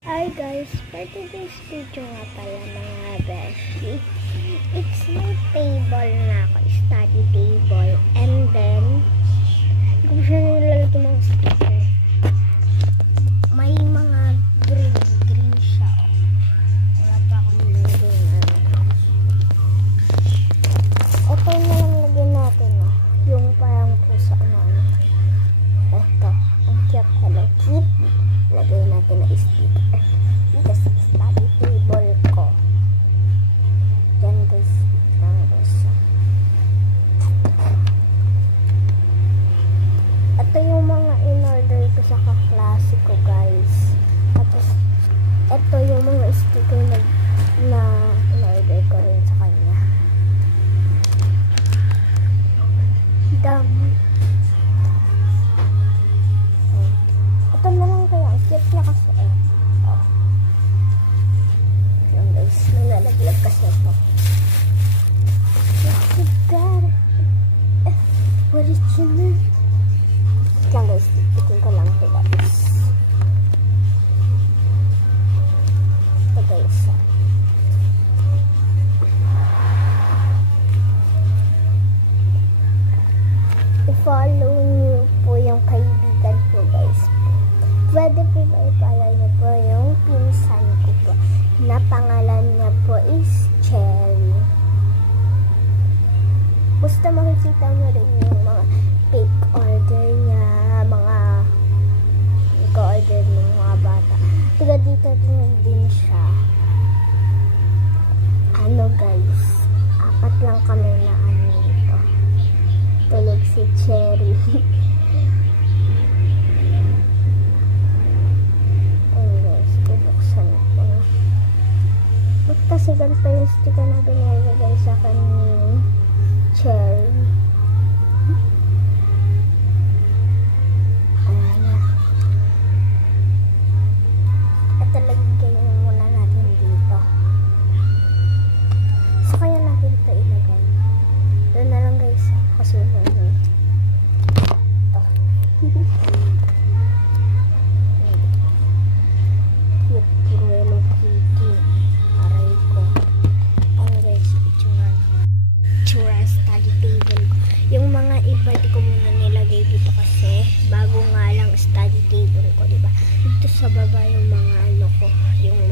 Hi guys, for today's video nga pala mga beshi, it's my table na ako, study table, and then hindi ko siya nilalagay yung mga sticker. May mga green siya, oh. Wala pa akong nilalagay na ito na lang lagyan natin, oh. Yung parang puso na ito, ang cute, hello kitty. Lagay natin na sticker dito sa study table ko. Yan guys, ito yung mga in-order ko sa kaklase ko guys. Tapos ito yung mga sticker na in-order ko rin sa kanya. Dami. Ito na lang kaya, ang cute niya kasi oh. Yan guys, nalalaglag kasi ito. What is your name? Yan guys, tikin ko lang ito guys. Ito guys. I-follow niyo po yung kaibigan ko guys. Pwede po ba ipala niyo po yung pinsan ko po na pangalan niya po is Cherry. Basta makikita mo rin yung mga cake order niya, mga nag-order ng mga bata. Tiga dito din siya. Ano guys, 4 lang kami na dito. Tulog si Cherry. Kasi ganito yung sticker na binilagay sa akin ni Cherry. Ayan na. Ito lagay muna natin dito. So kaya natin ito ilagay. Doon na lang guys. Kasi ito. Yung mga iba di ko muna nilagay dito kasi bago nga lang study table ko, diba? Dito sa baba yung mga ano ko, yung